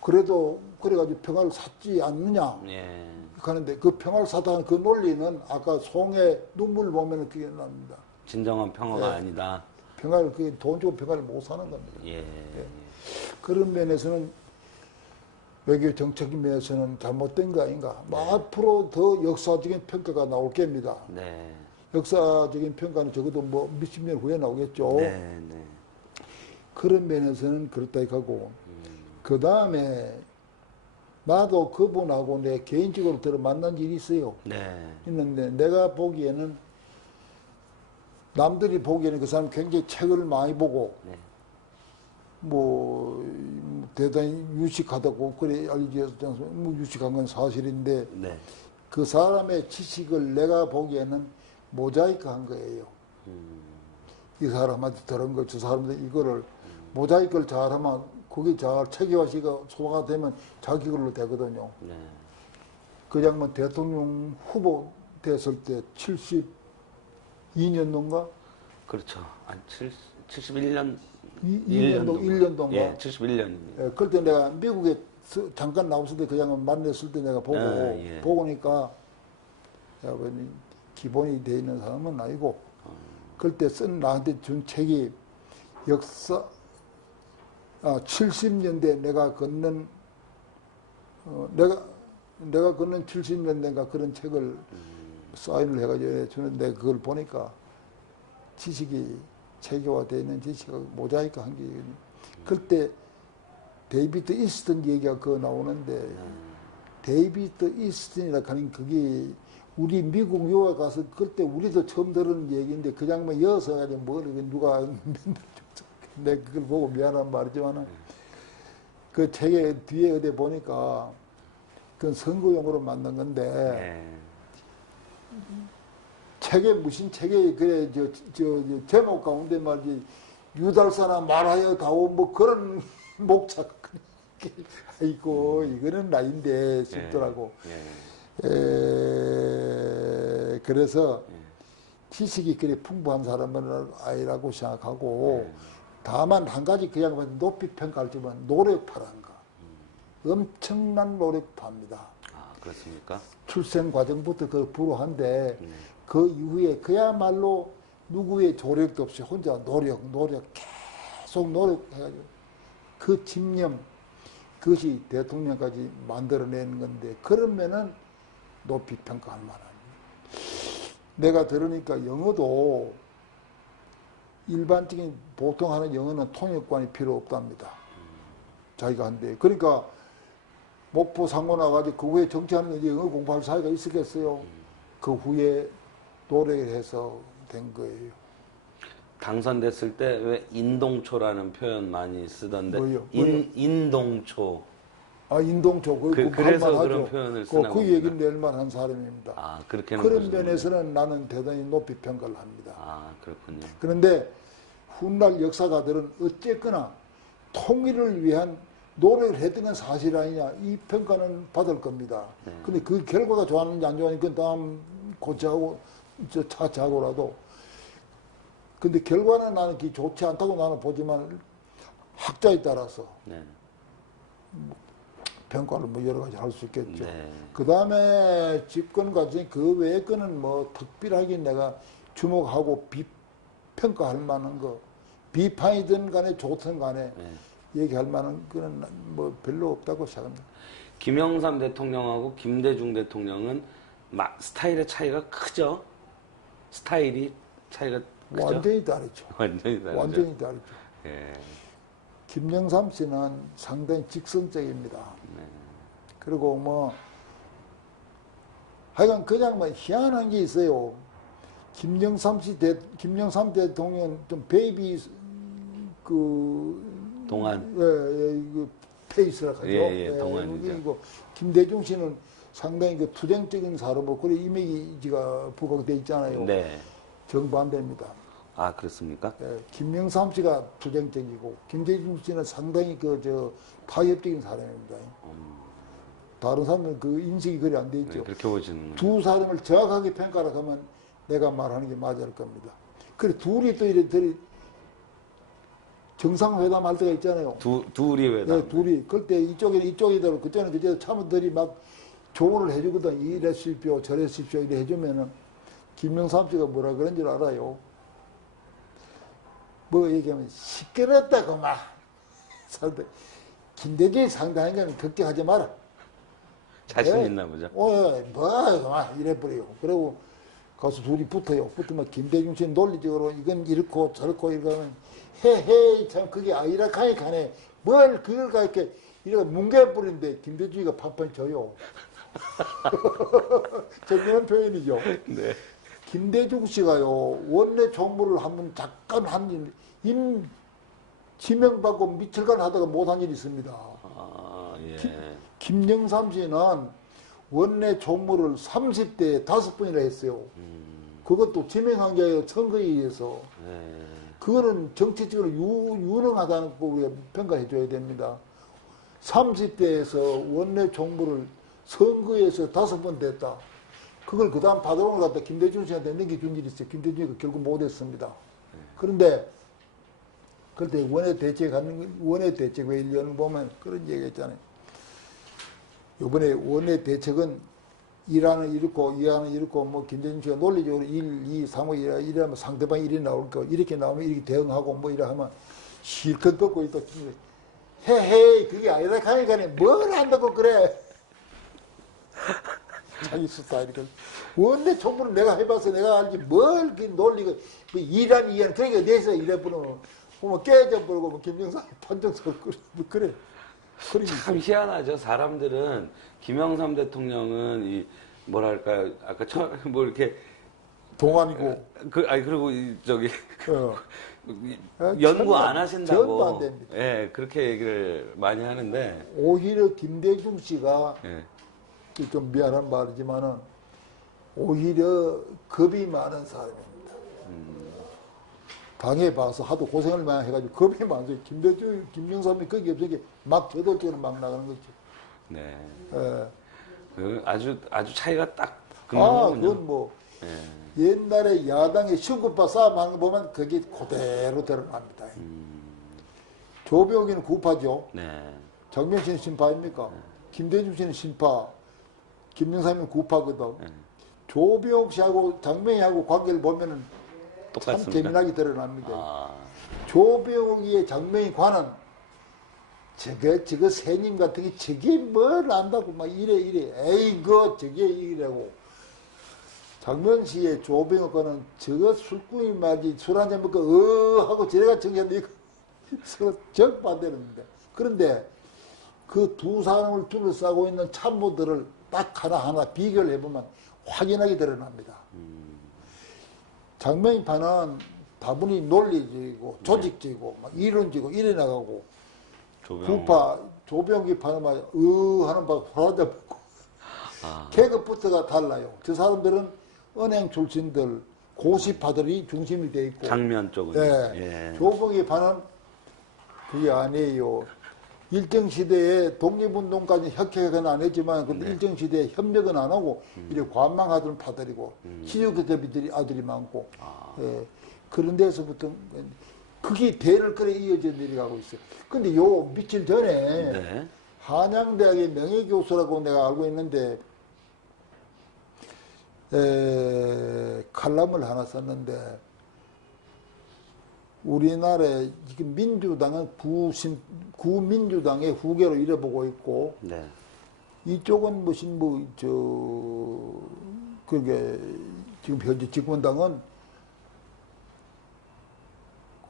그래도 그래가지고 평화를 샀지 않느냐 예. 하는데 그 평화를 샀다는 그 논리는 아까 송의 눈물 보면 그게 납니다. 진정한 평화가 아니다. 평화를 그게 돈 주고 평화를 못 사는 겁니다. 예. 그런 면에서는 외교 정책인 면에서는 잘못된 거 아닌가. 앞으로 더 역사적인 평가가 나올 겁니다. 네. 역사적인 평가는 적어도 몇십 년 후에 나오겠죠. 네. 네. 그런 면에서는 그렇다 하고 그 다음에 나도 그분하고 내 개인적으로 만난 일이 있어요. 네. 있는데 내가 보기에는 남들이 보기에는 그 사람 굉장히 책을 많이 보고 네. 대단히 유식하다고 그래 알려져 않습니까? 유식한 건 사실인데 네. 그 사람의 지식을 내가 보기에는 모자이크 한 거예요. 이 사람한테 들은 거, 저 사람한테 이거를 모자이크를 잘하면 그게 잘 체계화시가 소화가 되면 자기 걸로 되거든요. 네. 그 양반 대통령 후보 됐을 때 72년도인가? 그렇죠. 한 71년 1년도인가? 예, 71년입니다. 예, 그때 내가 미국에 잠깐 나왔을 때 그 양반 만났을 때 내가 보고 예. 보니까 야, 기본이 돼 있는 사람은 아니고 그때 쓴 나한테 준 책이 역사 70년대 내가 걷는 내가 걷는 70년대인가 그런 책을 사인을 해가지고 주는데 그걸 보니까 지식이 체계화되어 있는 지식하고 모자이크 한 게 그때 데이비드 이스턴 얘기가 그 나오는데 데이비드 이스턴이라 하는 그게 우리 미국 유학 가서 그때 우리도 처음 들은 얘기인데 그 장면 이어서 가지고 뭐 누가 내가 그걸 보고 미안한 말이지만은 그 책의 뒤에 어디 보니까 그건 선거용으로 만든 건데 네. 책에 무슨 책에 그래 저 제목 가운데 말이지 유달사나 말하여 다오 뭐 그런 목적 아이고 이거는 나인데 싶더라고. 그래서 지식이 그리 풍부한 사람은 아니라고 생각하고 다만 한 가지 그 양반이 높이 평가할지만 노력파란 거. 엄청난 노력파입니다. 아, 그렇습니까? 출생 과정부터 그 불우한데 그 이후에 그야말로 누구의 조력도 없이 혼자 노력 계속 노력해가지고 그 집념 그것이 대통령까지 만들어내는 건데 그러면은 높이 평가할 만한. 내가 들으니까 영어도 일반적인 보통 하는 영어는 통역관이 필요 없답니다. 자기가 한대. 그러니까 목포 상고 나가지고 그 후에 정치하는 영어 공부할 사이가 있었겠어요. 그 후에 노력을 해서 된 거예요. 당선됐을 때 왜 인동초라는 표현 많이 쓰던데 뭐요? 인동초. 아 인동초 그래서 그런 표현을 쓰나 그 얘기는 낼 만한 사람입니다. 아, 그렇게는 그런 면에서는 나는 대단히 높이 평가를 합니다. 아, 그렇군요. 그런데 훗날 역사가들은 어쨌거나 통일을 위한 노력을 했던 건 사실 아니냐 이 평가는 받을 겁니다. 근데 그 결과가 좋았는지 안 좋았는지 그건 다음 고치하고 차치하고라도 근데 결과는 나는 그게 좋지 않다고 나는 보지만 학자에 따라서 네. 평가를 뭐 여러 가지 할 수 있겠죠. 네. 그 다음에 집권 과정에 그 외의 거는 뭐 특별하게 내가 주목하고 비평가할 만한 거, 비판이든 간에 좋든 간에 얘기할 만한 거는 뭐 별로 없다고 생각합니다. 김영삼 대통령하고 김대중 대통령은 스타일의 차이가 크죠? 스타일이 차이가 크죠? 완전히 다르죠. 완전히 다르죠. 완전히 다르죠. 예. 김영삼 씨는 상당히 직선적입니다. 그리고 뭐 하여간 그냥 뭐 희한한 게 있어요. 김영삼 대통령 좀 베이비 동안. 그 페이스라 하죠. 동안이죠. 김대중 씨는 상당히 그 투쟁적인 사람이고 그래 이미지가 부각돼 있잖아요. 네. 정반대입니다. 아, 그렇습니까? 김영삼 씨가 투쟁적이고 김대중 씨는 상당히 타협적인 사람입니다. 다른 사람은 그 인식이 그리 안 돼 있죠. 그렇게 보시는 두 사람을 정확하게 평가를 하면 내가 말하는 게 맞을 겁니다. 그래 둘이 또 이래 정상회담 할 때가 있잖아요. 둘이 회담. 네, 둘이. 그때 이쪽이대로 그때는 그저 참들이 막 조언을 해주거든. 이랬십시오, 저랬십시오, 이래 해주면은 김영삼 씨가 뭐라 그런 줄 알아요? 뭐 얘기하면 시끄럽다고 막. 김대중이 상당한 건 걱정하지 마라. 자신 있나 보죠. 막 이래버려요. 그리고 가서 둘이 붙어요. 붙으면 김대중 씨는 논리적으로 이건 이렇고 저렇고 이러면 헤헤 참 그게 아이락하게 가네. 뭘 그걸 이렇게 이렇게 뭉개버리는데 김대중이가 판판 져요. 정리한 표현이죠. 네. 김대중 씨가요 원내 총무를 한번 잠깐 지명받고 며칠간 하다가 못한 일이 있습니다. 아, 예. 김영삼 씨는 원내 총무를 30대에 5번이나 했어요. 그것도 지명한 게 아니라 선거에 의해서. 그거는 정치적으로 유능하다는 거 우리가 평가해 줘야 됩니다. 30대에서 원내 총무를 선거에서 5번 됐다. 그걸 그 다음 파도론을 갖다 김대중 씨한테 넘겨준 일이 있어요. 김대중이 결국 못했습니다. 그런데 그때 원내 대책회 1년을 보면 그런 얘기 했잖아요. 이번에 원내 대책은 1하는 이렇고 2하는 이렇고 뭐 김대중 씨가 논리적으로 1, 2, 3, 5 이러면 상대방이 이리 나올 거 이렇게 나오면 이렇게 대응하고 뭐 이래 하면 실컷 듣고 있다. 헤헤 그게 아니라 하니까 뭘 한다고 그래. 자기 스타일이 원내 총무는 내가 해봐서 내가 알지 뭘 그 논리가 뭐 2란 2한 그러니까 내서 이래 보면 깨져버리고 뭐 김영삼 판정서 그래. 참 희한하죠. 사람들은 김영삼 대통령은 이 뭐랄까요? 아까 뭐 이렇게 동안이고 그리고 저기 연구 안 하신다고. 전부 안 됩니다. 예, 그렇게 얘기를 많이 하는데 오히려 김대중 씨가 예. 좀 미안한 말이지만은 오히려 겁이 많은 사람입니다. 당해봐서 하도 고생을 많이 해가지고 겁이 많아요. 김대중, 김영삼이 거기 없으니까 막 저돌적으로 막 나가는 거죠. 네. 예. 그 아주 차이가 딱 금방이군요. 그건 뭐 옛날에 야당의 신구파 싸움하는 거 보면 그게 그대로 드러납니다. 조병기는 구파죠. 네. 정명 씨는 신파입니까? 김대중 씨는 신파, 김영삼은 구파거든. 조병 씨하고 장명희하고 관계를 보면은 똑같습니다. 참 재미나게 드러납니다. 아. 조병희의 장명희 관은 저거 새님 같은 게 저게 뭘 안다고 막 이래 에이거 저게 이래고 장명 씨의 조병희 관은 저거 술꾼이 말지 술 한잔 먹고 하고 저래가 정했는데 서로 정반대는데 그런데 그 두 사람을 둘러싸고 있는 참모들을 딱 하나하나 비교를 해보면 확연하게 드러납니다. 장명희 파는 다분히 논리적이고 조직적이고 막 이론적이고 이래 나가고 구파 조병기 파는 막 하는 막 호라다 먹고 계급부터가 달라요. 저 사람들은 은행 출신들 고시파들이 중심이 돼 있고 장면 쪽은 네. 조병기 파는 그게 아니에요. 일정 시대에 독립운동까지 혁혁은 안 했지만 그 일정 시대에 협력은 안 하고 이렇게 관망하던 파들이고 시주교대비들이 아들이 많고 예. 그런 데서부터 그게 대를 끌어 이어져 내려가고 있어요. 근데 요 며칠 전에 한양대학의 명예교수라고 내가 알고 있는데 칼럼을 하나 썼는데 우리나라의 지금 민주당은 구민주당의 후계로 이래보고 있고, 이쪽은 무슨 그게 지금 현재 집권당은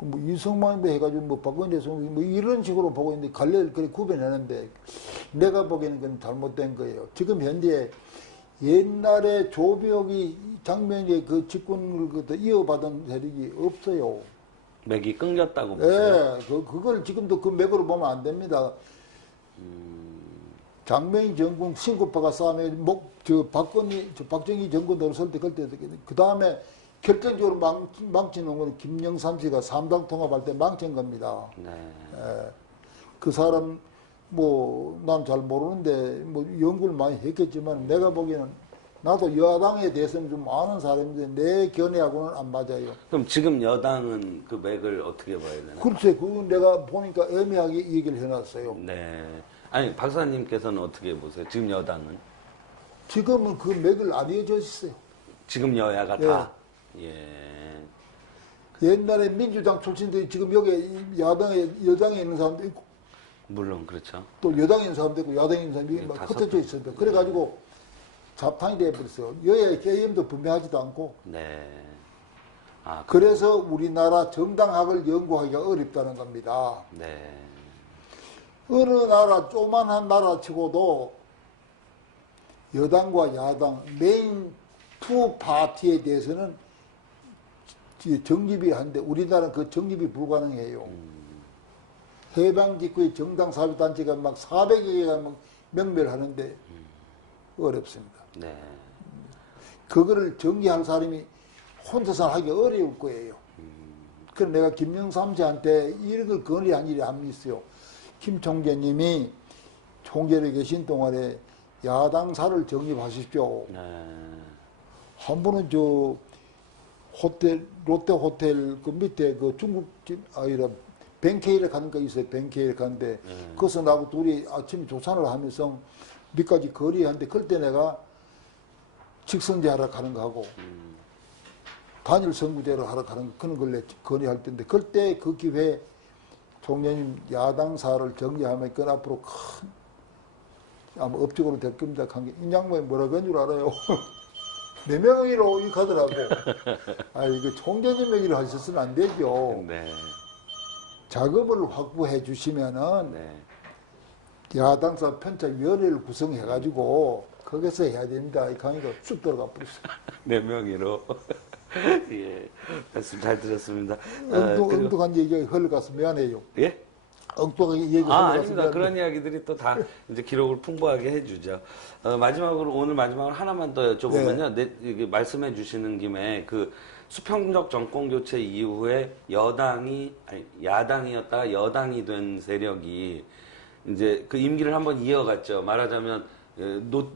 뭐 이승만도 해가지고 뭐 박근혜 대통령 뭐 이런 식으로 보고 있는데 갈래를 그렇게 구별하는데 내가 보기에는 그건 잘못된 거예요. 지금 현재 옛날에 조병이 장면의 그 집권을 이어받은 세력이 없어요. 맥이 끊겼다고 보세요? 네, 그걸 지금도 그 맥으로 보면 안 됩니다. 장명희 정권 신구파가 싸움에 박정희 정권 들어설 때 그때 그 다음에 결정적으로 망치는 거는 김영삼 씨가 3당 통합할 때 망친 겁니다. 그 사람 난 잘 모르는데 연구를 많이 했겠지만 내가 보기에는 나도 여당에 대해서는 좀 아는 사람인데 내 견해하고는 안 맞아요. 그럼 지금 여당은 그 맥을 어떻게 봐야 되나? 글쎄, 그건 내가 보니까 애매하게 얘기를 해놨어요. 네. 아니, 박사님께서는 어떻게 보세요? 지금 여당은? 지금은 그 맥을 안 이어져 있어요. 지금 여야가 다? 예. 옛날에 민주당 출신들이 지금 여기 여당에 있는 사람도 있고, 물론, 그렇죠. 또 여당에 있는 사람도 있고, 야당에 있는 사람도 있고, 막 흩어져 있습니다. 그래가지고, 잡탕이 되어버렸어요. 여야의 개념도 분명하지도 않고. 네. 그래서 우리나라 정당학을 연구하기가 어렵다는 겁니다. 네. 어느 나라, 조만한 나라 치고도 여당과 야당, 메인 투 파티에 대해서는 정립이 한데 우리나라는 그 정립이 불가능해요. 해방 직후에 정당 사회단체가 막 400여 개가 막 명멸하는데 어렵습니다. 네. 그거를 정리할 사람이 혼자서 하기 어려울 거예요. 그래서 내가 김영삼 씨한테 이런 걸 건의한 일이 한 번 있어요. 김 총재님이 총재로 계신 동안에 야당사를 정립하십시오. 한 번은 저 호텔, 롯데 호텔 그 밑에 그 중국집, 아니라 벤케이를 가는 거 있어요. 벤케이를 가는데, 거기서 나하고 둘이 아침에 조찬을 하면서 밑까지 거리하는데, 그때 내가 직선제 하러 가는 거 하고, 단일 선구제로 하러 가는 거, 그런 걸 건의할 텐데, 그때 그 기회에 총재님 야당사를 정리하면 그 앞으로 큰, 아마 업적으로 될 겁니다. 이 양반이 뭐라고 한 줄 알아요? 내 명의로 이 가더라고. 아, 이거 총재님 명의로 하셨으면 안 되죠. 네. 작업을 확보해 주시면은 네. 야당사 편찬위원회를 구성해가지고 거기서 해야 됩니다. 이 강의가 쑥 들어가 버렸어요. 네 명의로. 예. 말씀 잘 들었습니다. 엉뚱한 얘기가 흘러가서 미안해요. 예? 엉뚱하게 얘기가 흘러가서 아닙니다. 미안해요. 그런 이야기들이 또 다 이제 기록을 풍부하게 해주죠. 오늘 마지막으로 하나만 더 여쭤보면요. 이게 말씀해 주시는 김에 그 수평적 정권 교체 이후에 야당이었다가 여당이 된 세력이 이제 그 임기를 한번 이어갔죠. 말하자면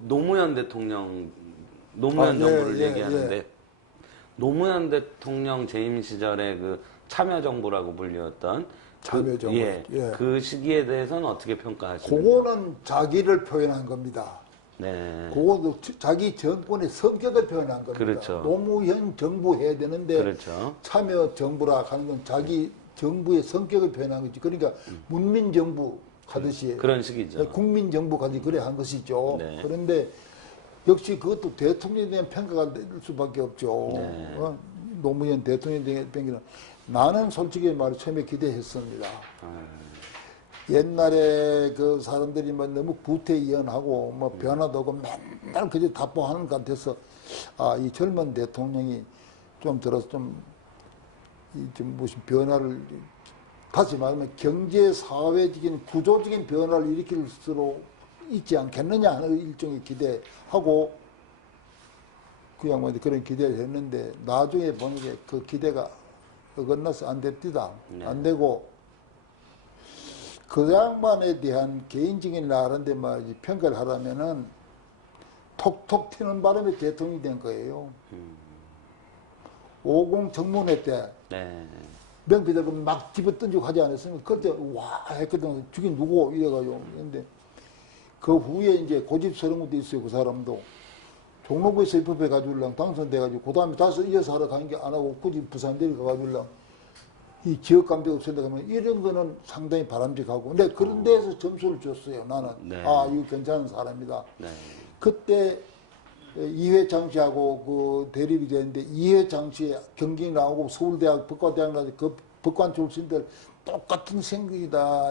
노무현 대통령, 정부를 얘기하는데 노무현 대통령 재임 시절에 그 참여정부라고 불렸던 참여정부. 그 시기에 대해서는 어떻게 평가하십니까? 그거는 자기를 표현한 겁니다. 네. 그것도 자기 정권의 성격을 표현한 겁니다. 그렇죠. 노무현 정부 해야 되는데 그렇죠. 참여 정부라 하는 건 자기 정부의 성격을 표현한 거지. 그러니까 문민 정부 하듯이 그런 식이죠. 국민 정부 가듯이 그래 한 것이죠. 네. 그런데 역시 그것도 대통령에 대한 평가가 될 수밖에 없죠. 네. 노무현 대통령에 대한 평가는 나는 솔직히 말해 처음에 기대했습니다. 옛날에 그 사람들이 뭐 너무 구태의연하고 뭐 변화도 없고 맨날 그저 답보하는 것 같아서 이 젊은 대통령이 좀 들어서 좀 무슨 변화를 다시 말하면 경제 사회적인 구조적인 변화를 일으킬 수로 있지 않겠느냐 하는 일종의 기대하고 그 양반이 그런 기대를 했는데 나중에 보는 게 그 기대가 어긋나서 안 됩니다. 네. 안 되고 그 양반에 대한 개인적인 나름대 말이지 평가를 하라면은 톡톡 튀는 바람에 대통령이 된 거예요. 50 정문회 때 네. 명피들 막 집어던지고 하지 않았으면 그때 와 했거든. 죽인 누구 이래가지고. 근데 그 후에 이제 고집스러운 것도 있어요. 그 사람도 종로구에서 입법해 가지고 당선돼가지고 그 다음에 다시 이어서 하러 가는 게 안 하고 굳이 부산 데려가가지고 이 지역 감독 없앤다 하면 이런 거는 상당히 바람직하고 근데 그런 데에서 점수를 줬어요. 나는 네. 이거 괜찮은 사람이다. 네. 그때 이회창 씨하고 그 대립이 되는데 이회창 씨 경기 나오고 서울대학 법과대학 나오고 그 법관 출신들 똑같은 생각이다.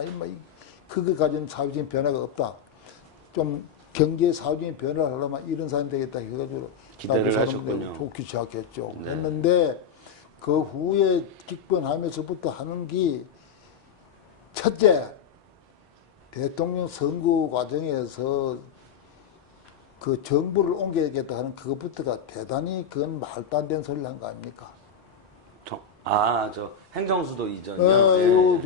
그거 가진 사회적인 변화가 없다. 좀 경제 사회적인 변화를 하려면 이런 사람이 되겠다 해가지고 기대를 하셨군요. 좋기 시작했죠. 네. 했는데 그 후에 기권하면서부터 하는 게 첫째 대통령 선거 과정에서 그 정부를 옮겨야겠다 하는 그것부터가 대단히 그건 말도 안 되는 소리를 한 거 아닙니까? 저 행정수도 이전이요.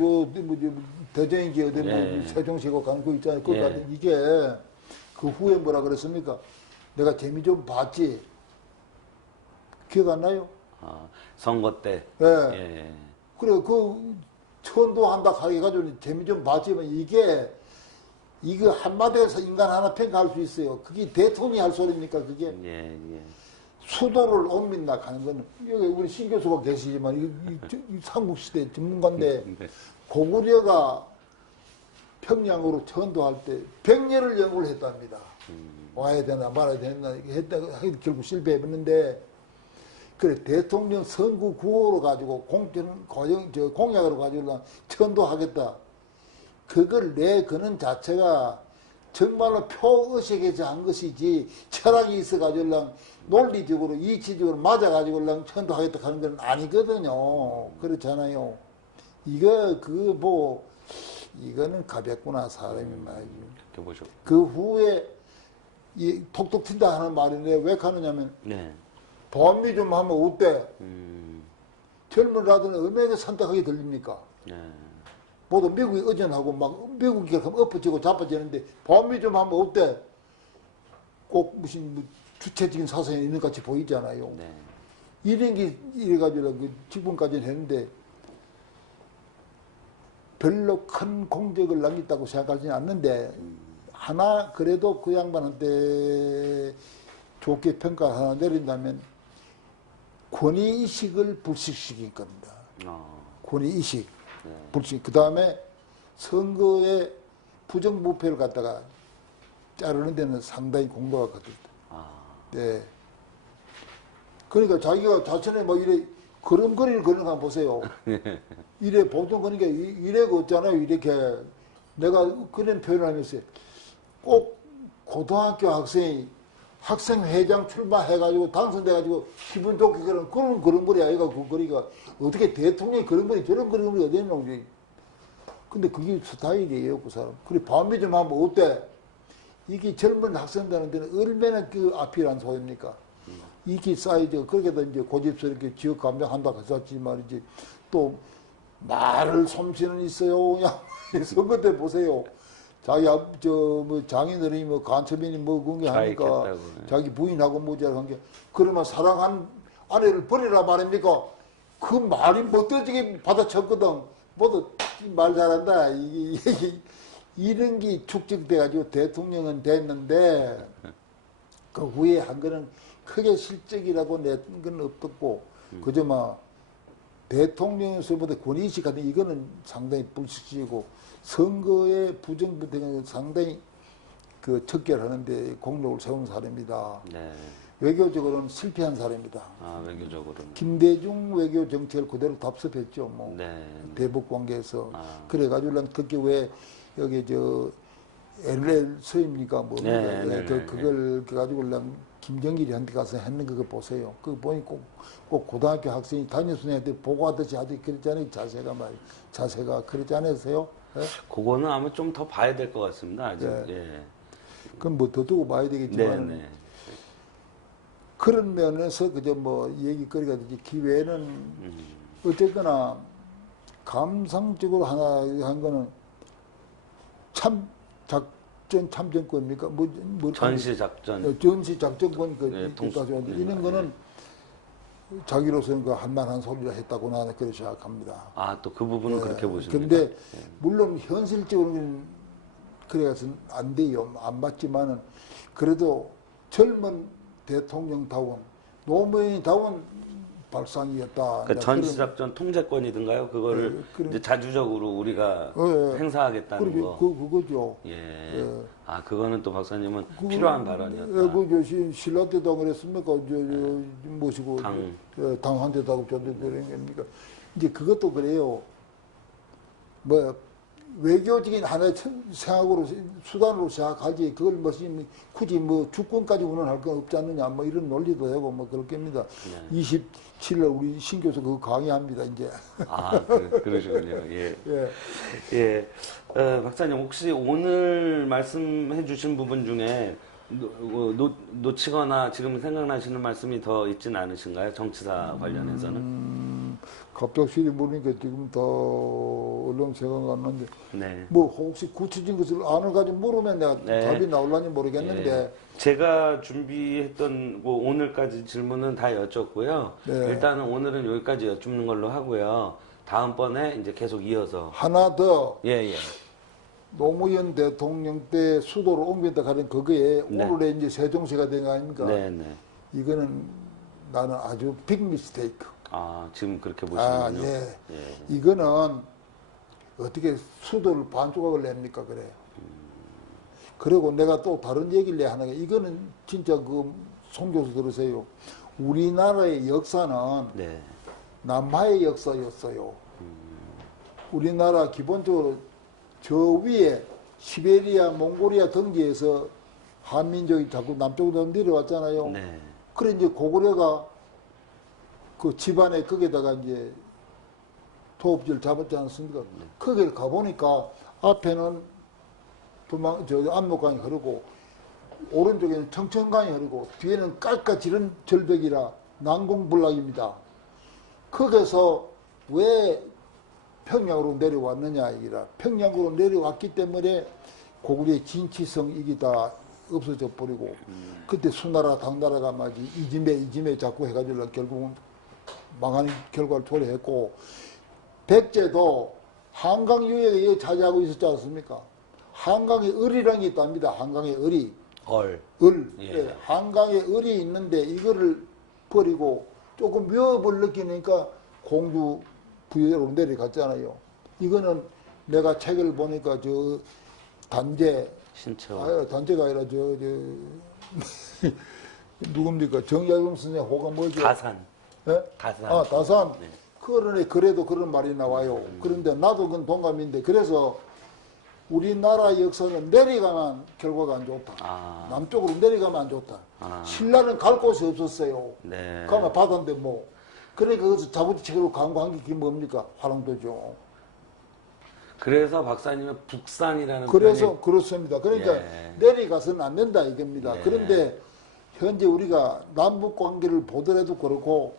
대전인지 어디 예. 세종시고 가는 거 있잖아요. 그거 예. 같은 이게 그 후에 뭐라 그랬습니까? 내가 재미 좀 봤지. 기억 안 나요? 선거 때. 예. 예. 그래, 천도한다 해가지고 재미 좀 봤지만 이거 한마디에서 인간 하나 평가할 수 있어요. 그게 대통령이 할 소리입니까, 그게? 예, 예. 수도를 옮긴다 하는 건, 여기 우리 신 교수가 계시지만, 이 삼국시대 전문가인데, 네. 고구려가 평양으로 천도할 때 백년을 연구를 했답니다. 와야 되나 말아야 되나 했다가 결국 실패했는데, 그래, 대통령 선거 구호로 가지고 공약으로 가지고 천도하겠다. 그걸 내거는 자체가 정말로 표의식에서 한 것이지 철학이 있어가지고 논리적으로 이치적으로 맞아가지고 천도하겠다 하는 건 아니거든요. 그렇잖아요. 이거는 가볍구나 사람이 말이죠. 그 후에 이 톡톡 튄다 하는 말인데 왜 하느냐면 네. 반미 좀 하면 어때? 젊은 라들은 얼마나 선택하게 들립니까? 모두 미국이 의존하고 막 미국이 엎어지고 자빠지는데 범위 좀 하면 어때? 꼭 무슨 뭐 주체적인 사상이 있는 것 같이 보이잖아요. 네. 이런 게 이래가지고 그 지금까지는 했는데 별로 큰 공적을 남겼다고 생각하지는 않는데 하나 그래도 그 양반한테 좋게 평가 하나 내린다면 권위의식을 불식시킨 겁니다. 권위의식, 불식. 그 다음에 선거에 부정부패를 갖다가 자르는 데는 상당히 공로가 컸습니다. 네. 그러니까 자기가 자신의 뭐 이래 걸음걸이를 걷는 거 한번 보세요. 이래 보통 그러니까 이래 걷잖아요. 이렇게 내가 그런 표현을 하면서 꼭 고등학교 학생이 학생회장 출마해가지고 당선돼가지고 기분 좋게 그런 걸음걸이 아이가 그 거리가 어떻게 대통령이 걸음걸이 저런 걸음걸이 어디 있노? 근데 그게 스타일이에요, 그 사람. 그리고 반면 좀 하면 어때? 이게 젊은 학생들한테는 얼마나 그 아필한 소리입니까? 이게 사이즈가 그렇게도 이제 고집스럽게 지역 감정한다 했었지만 이제 또 말을 솜씨는 있어요. 그냥 선거 때 보세요. 자기 뭐 장인어른이 뭐 간첩인이 뭐 그런 게 하니까 자기 부인하고 뭐지라 한 게 그러면 사랑한 아내를 버리라 말입니까? 그 말이 멋들지게 받아쳤거든. 모두 말 잘한다. 이게 이런 게 축적돼가지고 대통령은 됐는데 그 후에 한 거는 크게 실적이라고 낸 건 없었고 그저 막 대통령에서보다 권위의식 같은 이거는 상당히 불식이고 선거의 부정부패는 상당히 그 척결하는데 공로를 세운 사람입니다. 네. 외교적으로는 실패한 사람입니다. 외교적으로는. 김대중 외교 정책을 그대로 답습했죠. 뭐 네. 대북 관계에서 그래가지고 난 그게 왜 여기 저 LL 서입니까 뭐 그걸 가지고 난 김정일이한테 가서 했는 그거 보세요. 그거 보니 꼭 고등학교 학생이 담임선생님한테 보고하듯이 하듯이 그랬잖아요. 자세가 그렇지 않으세요? 예? 그거는 아마 좀 더 봐야 될 것 같습니다. 아직. 예. 그건 뭐 더 두고 봐야 되겠지만 네. 그런 면에서 그저 뭐 얘기거리가 되지 기회는 어쨌거나 감상적으로 하나 한 거는 참전권입니까? 전시작전. 전시작전권 동수. 이런 거는 자기로서는 그 할만한 소리를 했다고 나는 그렇게 생각합니다. 또 그 부분은 그렇게 보십니까? 그런데 물론 현실적으로는 그래서 안 돼요. 안 맞지만은 그래도 젊은 대통령다운 노무현다운 발상이었다. 그러니까 전시작전 통제권이든가요? 그거를 이제 자주적으로 우리가 행사하겠다는 거. 그거죠. 그거는 또 박사님은 필요한 발언이었다. 신라 때도 그랬습니까? 모시고 당한테도 하고 저한테도 그러니까 이제 그것도 그래요. 뭐 외교적인 하나의 생각으로 수단으로 생각하지 그걸 굳이 뭐 주권까지 운운할 건 없지 않느냐 뭐 이런 논리도 되고 뭐 그렇겠습니다. 27일 우리 신 교수 그거 강의합니다 이제. 그러시군요. 예. 박사님 혹시 오늘 말씀해 주신 부분 중에 놓치거나 지금 생각나시는 말씀이 더 있진 않으신가요? 정치사 관련해서는? 갑작스레 모르니까 지금 더 얼른 생각 안 나는데 네. 뭐 혹시 구체적인 것을 아는 가지고 물으면 내가 답이 나올란지 모르겠는데 제가 준비했던 오늘까지 질문은 다 여쭙고요. 일단은 오늘은 여기까지 여쭙는 걸로 하고요. 다음번에 이제 계속 이어서 하나 더 노무현 대통령 때 수도를 옮긴다 하는 그거에 오늘의 이제 세종시가 된 거 아닙니까? 이거는 나는 아주 빅 미스테이크. 지금 그렇게 보시는군요. 이거는 어떻게 수도를 반조각을 냅니까, 그래. 그리고 내가 또 다른 얘기를 하는 게, 이거는 진짜 송 교수 들으세요. 우리나라의 역사는 남하의 역사였어요. 우리나라 기본적으로 저 위에 시베리아, 몽골리아 등지에서 한민족이 자꾸 남쪽으로 내려왔잖아요. 그래 이제 고구려가 그 집안에 거기다가 이제 토업지를 잡았지 않습니까? 거기를 가보니까 앞에는 압록강이 흐르고 오른쪽에는 청천강이 흐르고 뒤에는 깔깔지른 절벽이라 난공불락입니다. 거기서 왜 평양으로 내려왔느냐 이기라. 평양으로 내려왔기 때문에 고구려의 진치성 이게 다 없어져 버리고 그때 수나라 당나라가 마치 이짐에 자꾸 해가지고 결국은 망하는 결과를 초래했고 백제도 한강 유역에 차지하고 있었지 않습니까? 한강에 을이라는 게 있답니다. 한강에 을이. 을. 예. 한강에 을이 있는데 이거를 버리고 조금 위협을 느끼니까 공주 부여로 내려갔잖아요. 이거는 내가 책을 보니까 저 단제. 신처. 단제가 아니라 누굽니까? 정약용 선생 호가 뭐죠? 다산. 예? 다산. 다산. 네. 그러네, 그래도 그런 말이 나와요. 그런데 나도 그건 동감인데, 그래서 우리나라 역사는 내려가면 결과가 안 좋다. 남쪽으로 내려가면 안 좋다. 신라는 갈 곳이 없었어요. 네. 가면 바다인데 뭐. 그러니까 그것을 자부지책으로 강구한 게 뭡니까? 화랑도죠. 그래서 박사님은 북산이라는 그래서 표현이... 그렇습니다. 그러니까 예. 내려가서는 안 된다 이겁니다. 예. 그런데 현재 우리가 남북 관계를 보더라도 그렇고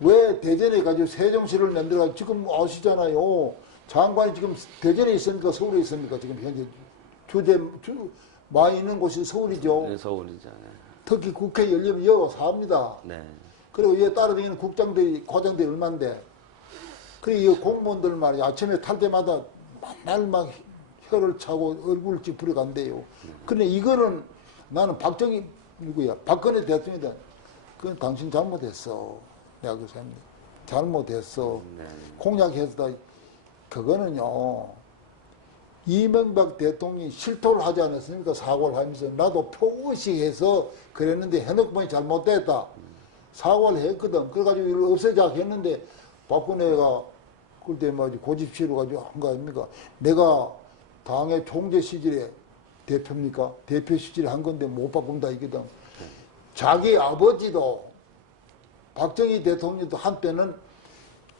왜 대전에 가지고 세종시를 만들어가지고 지금 아시잖아요. 장관이 지금 대전에 있습니까? 서울에 있습니까? 지금 현재 많이 있는 곳이 서울이죠. 네, 서울이죠. 특히 국회 열리면 여가 사합니다. 네. 그리고 얘 따라다니는 국장들이, 과장들이 얼만데. 그리고 이 공무원들 말이야. 아침에 탈 때마다 맨날 막 혀를 차고 얼굴을 찌푸려 간대요. 근데 이거는 나는 박근혜 대통령이다. 그건 당신 잘못했어. 내가 그렇게 생각합니다. 잘못했어. 네. 공약해서 그거는요. 이명박 대통령이 실토를 하지 않았습니까? 사고를 하면서 나도 표의식해서 그랬는데 해놓고 보니 잘못됐다. 사과를 했거든. 그래가지고 이걸 없애자 했는데 박근혜가 그때 뭐 고집시로 가지고 한 거 아닙니까? 내가 당의 총재 시절에 대표입니까? 대표 시절에 한 건데 못 바꾼다 이거든. 자기 아버지도 박정희 대통령도 한때는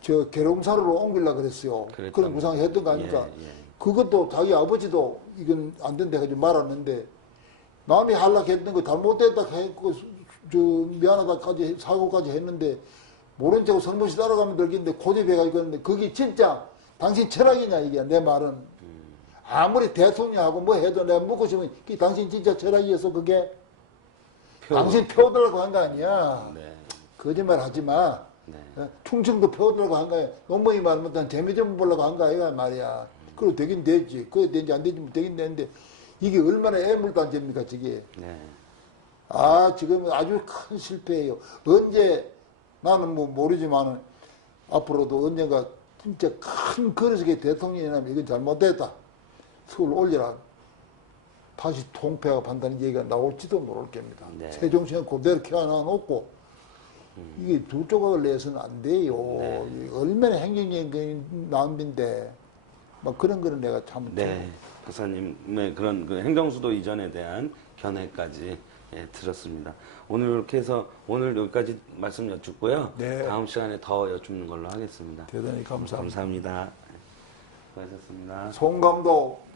저 계룡사로로 옮기려고 그랬어요. 그런 구상을 했던 거 아닙니까? 예, 예. 그것도 자기 아버지도 이건 안 된다 해가지고 말았는데 남이 하려했던 거 잘못됐다 했고 저 미안하다까지 사고까지 했는데 모른 척 설무시 따라가면 들겠는데 고집해가지고 그랬는데 그게 진짜 당신 철학이냐 이게 내 말은 아무리 대통령하고 뭐 해도 내가 묻고 싶으면 그게 당신 진짜 철학이어서 그게 당신 표어들라고 한 거 아니야. 네. 거짓말 하지 마. 네. 충청도 표어들라고 한 거야. 논문이 말하면 재미 좀 보려고 한 거야 말이야. 그리고 되긴 되지. 그게 되는지 안 되는지 되긴 되는데 이게 얼마나 애물단지입니까 저게. 네. 지금 아주 큰 실패예요. 언제 나는 뭐 모르지만은 앞으로도 언젠가 진짜 큰 그릇의 대통령이 나면 이건 잘못됐다. 서울 올려라. 다시 통폐합 한다는 얘기가 나올지도 모를 겁니다. 네. 세종시는 그대로 켜놔놓고 이게 두 조각을 내서는 안 돼요. 네. 얼마나 행정적인 낭비인데 막 그런 거는 내가 참. 네. 박사님의 그런 그 행정수도 이전에 대한 견해까지 들었습니다. 오늘 이렇게 해서 오늘 여기까지 말씀 여쭙고요. 네. 다음 시간에 더 여쭙는 걸로 하겠습니다. 대단히 감사합니다. 감사합니다. 수고하셨습니다. 송감도